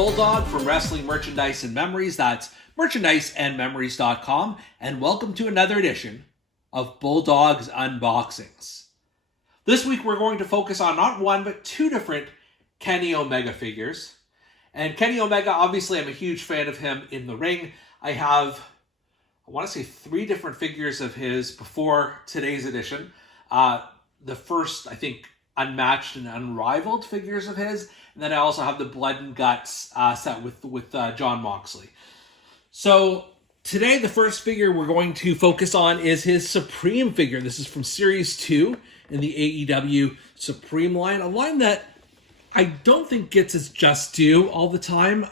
Bulldog from Wrestling Merchandise and Memories. That's merchandiseandmemories.com. And welcome to another edition of Bulldog's Unboxings. This week we're going to focus on not one, but two different Kenny Omega figures. And Kenny Omega, obviously I'm a huge fan of him in the ring. I want to say 3 different figures of his before today's edition. The first, I think, unmatched and unrivaled figures of his. And then I also have the Blood and Guts set with John Moxley. So today, the first figure we're going to focus on is his Supreme figure. This is from Series 2 in the AEW Supreme line. A line that I don't think gets its just due all the time.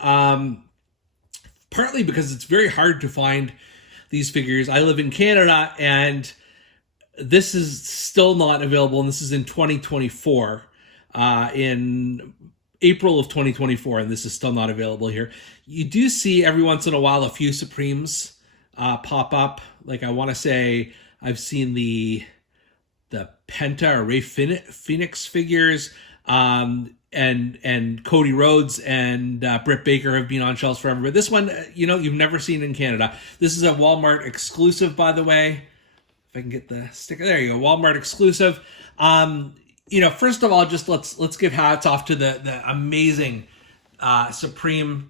Partly because it's very hard to find these figures. I live in Canada and this is still not available, and this is in 2024, in April of 2024, and this is still not available here. You do see every once in a while a few Supremes pop up. Like I want to say I've seen the Penta or Ray Phoenix figures, and Cody Rhodes and Britt Baker have been on shelves forever. But this one, you've never seen in Canada. This is a Walmart exclusive, by the way. If I can get the sticker. There you go. Walmart exclusive. First of all, just let's give hats off to the amazing Supreme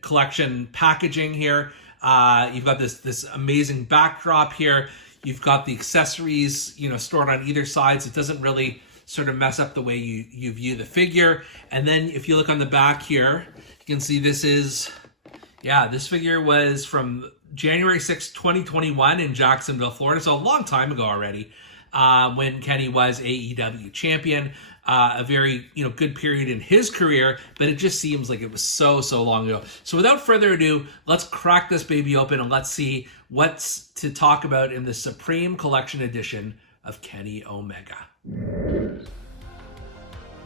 Collection packaging here. You've got this amazing backdrop here. You've got the accessories, stored on either side, so it doesn't really sort of mess up the way you view the figure. And then if you look on the back here, you can see this figure was from January 6, 2021 in Jacksonville, Florida. So a long time ago already, when Kenny was AEW champion. A very, good period in his career, but it just seems like it was so long ago. So without further ado, let's crack this baby open and let's see what's to talk about in the Supreme Collection edition of Kenny Omega.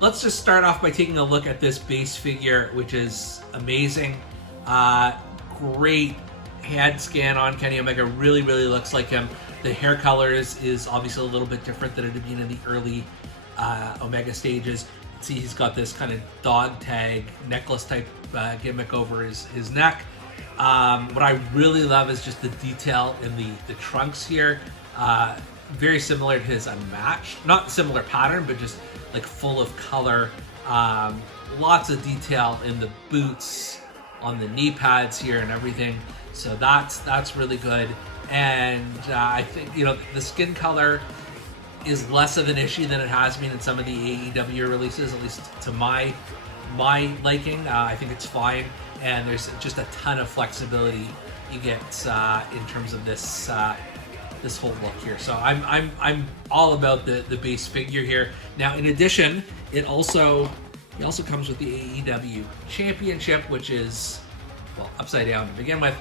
Let's just start off by taking a look at this base figure, which is amazing. Great head scan on Kenny Omega. Really looks like him. The hair color is obviously a little bit different than it had been in the early Omega stages. You can see he's got this kind of dog tag necklace type gimmick over his neck. What I really love is just the detail in the trunks here. Very similar to his Unmatched. Not similar pattern, but just like full of color. Lots of detail in the boots, on the knee pads here and everything. So that's really good. And I think, the skin color is less of an issue than it has been in some of the AEW releases, at least to my liking. I think it's fine. And there's just a ton of flexibility you get in terms of this whole look here. So I'm all about the base figure here. Now, in addition, he also comes with the AEW Championship, which is, well, upside down to begin with.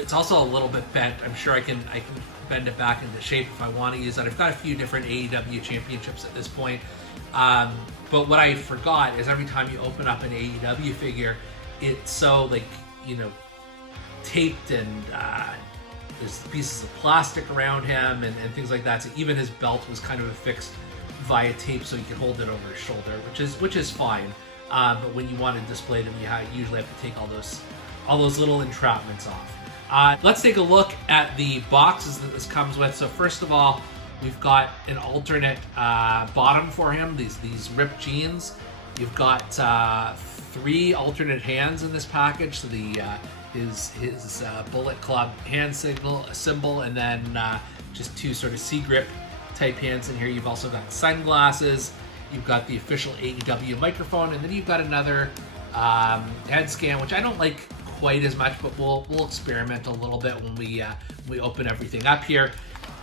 It's also a little bit bent. I'm sure I can bend it back into shape if I want to use that. I've got a few different AEW championships at this point. But what I forgot is every time you open up an AEW figure, it's so taped, and there's pieces of plastic around him and things like that. So even his belt was kind of affixed via tape so you can hold it over his shoulder, which is fine. But when you want to display them, you usually have to take all those little entrapments off. Let's take a look at the boxes that this comes with. So first of all, we've got an alternate bottom for him, these ripped jeans. You've got 3 alternate hands in this package. So his Bullet Club hand symbol, and then just 2 sort of C-grip type hands in here. You've also got sunglasses. You've got the official AEW microphone, and then you've got another head scan, which I don't like quite as much, but we'll experiment a little bit when we open everything up here.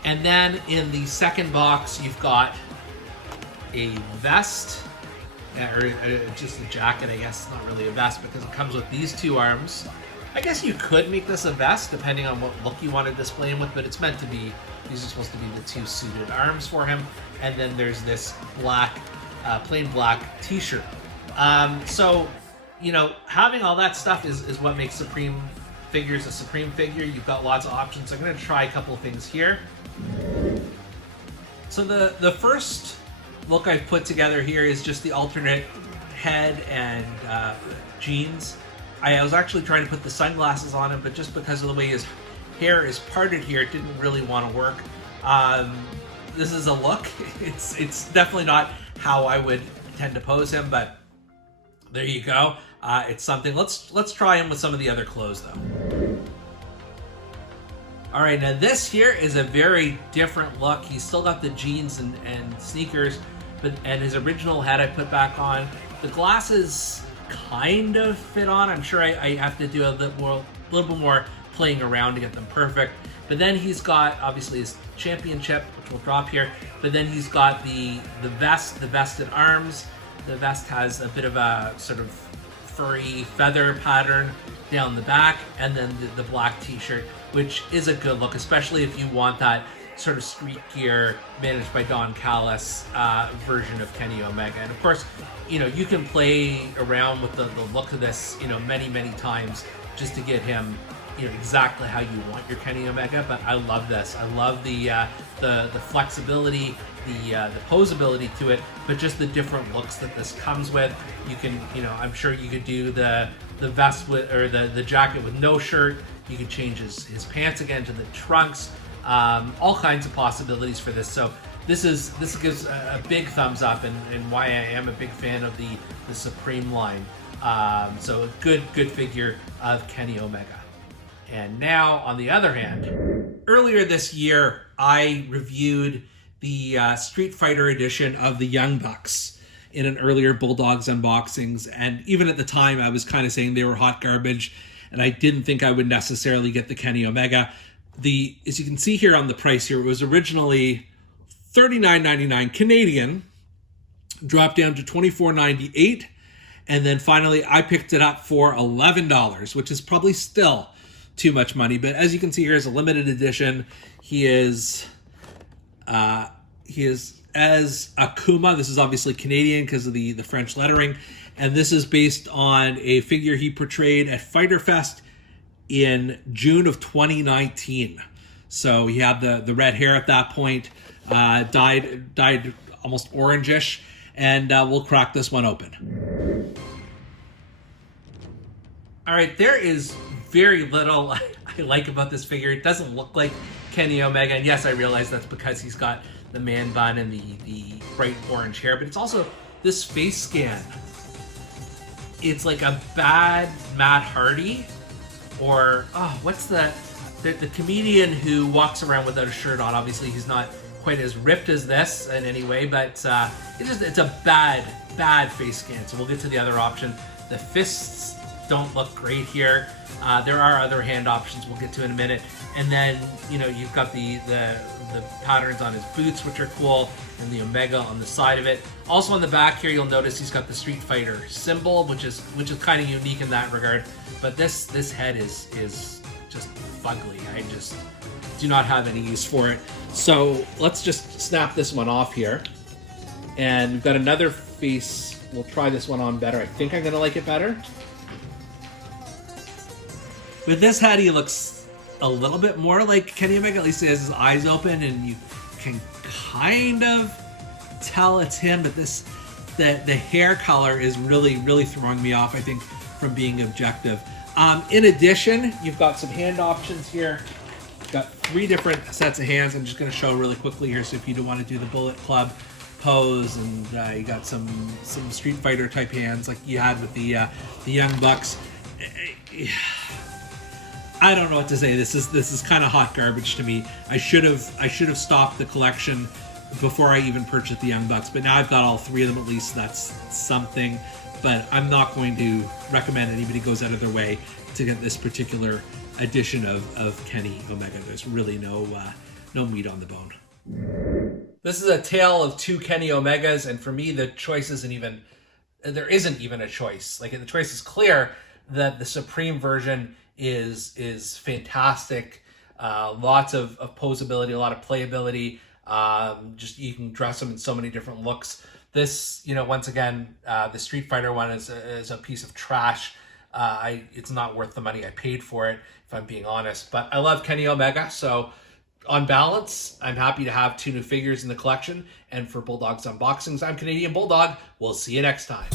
And then in the second box, you've got a vest, or just a jacket, I guess. It's not really a vest because it comes with these 2 arms. I guess you could make this a vest depending on what look you want to display him with, but it's meant to be, these are supposed to be the 2 suited arms for him. And then there's this black, plain black t-shirt. So, having all that stuff is what makes Supreme figures a Supreme figure. You've got lots of options. So I'm going to try a couple of things here. So the first look I've put together here is just the alternate head and jeans. I was actually trying to put the sunglasses on him, but just because of the way his hair is parted here, it didn't really want to work. This is a look. It's definitely not how I would tend to pose him, but there you go. It's something. Let's try him with some of the other clothes though. All right, now this here is a very different look. He's still got the jeans and sneakers, and his original head I put back on. The glasses kind of fit on. I'm sure I have to do a little bit more playing around to get them perfect. But then he's got obviously his championship, which we'll drop here. But then he's got the vested arms. The vest has a bit of a sort of furry feather pattern down the back, and then the black t-shirt, which is a good look, especially if you want that sort of street gear managed by Don Callis version of Kenny Omega. And of course, you know, you can play around with the look of this, you know, many times just to get him, you know, exactly how you want your Kenny Omega. But I love this. I love the flexibility, the posability to it, but just the different looks that this comes with. You can, you know, I'm sure you could do the vest with, or the jacket with no shirt. You could change his pants again to the trunks. All kinds of possibilities for this. So this gives a big thumbs up, and why I am a big fan of the Supreme line. So a good figure of Kenny Omega. And now, on the other hand, earlier this year, I reviewed the Streetfighter edition of the Young Bucks in an earlier Bulldogs unboxings. And even at the time, I was kind of saying they were hot garbage, and I didn't think I would necessarily get the Kenny Omega. As you can see here on the price here, it was originally $39.99 Canadian, dropped down to $24.98, and then finally I picked it up for $11, which is probably still too much money. But as you can see here, is a limited edition. He is as Akuma. This is obviously Canadian because of the French lettering, and this is based on a figure he portrayed at Fighter Fest in June of 2019. So he had the red hair at that point, dyed almost orangish, and we'll crack this one open. All right, there is very little I like about this figure. It doesn't look like Kenny Omega, and yes, I realize that's because he's got the man bun and the bright orange hair, but it's also this face scan. It's like a bad Matt Hardy, or what's the comedian who walks around without a shirt on. Obviously he's not quite as ripped as this in any way, but it's a bad face scan. So we'll get to the other option. The fists don't look great here. There are other hand options we'll get to in a minute. And then, you know, you've got the patterns on his boots, which are cool, and the Omega on the side of it. Also on the back here, you'll notice he's got the Street Fighter symbol, which is kind of unique in that regard. But this head is just fugly. I just do not have any use for it. So let's just snap this one off here. And we've got another face. We'll try this one on better. I think I'm gonna like it better. With this head, he looks a little bit more like Kenny Omega. At least he has his eyes open, and you can kind of tell it's him. But the hair color is really throwing me off, I think, from being objective. In addition, you've got some hand options here. You've got 3 different sets of hands. I'm just going to show really quickly here. So if you don't want to do the Bullet Club pose, and you got some Street Fighter type hands like you had with the Young Bucks. I don't know what to say. This is kind of hot garbage to me. I should have stopped the collection before I even purchased the Young Bucks, but now I've got all 3 of them at least. That's something. But I'm not going to recommend anybody goes out of their way to get this particular edition of Kenny Omega. There's really no meat on the bone. This is a tale of 2 Kenny Omegas, and for me, the choice isn't even a choice. Like, the choice is clear that the Supreme version is fantastic. Lots of posability, a lot of playability. Just you can dress them in so many different looks. This, you know, once again, the Street Fighter one is a piece of trash. It's not worth the money I paid for it, if I'm being honest. But I love Kenny Omega, so on balance, I'm happy to have 2 new figures in the collection. And for Bulldog's Unboxings, I'm Canadian Bulldog. We'll see you next time.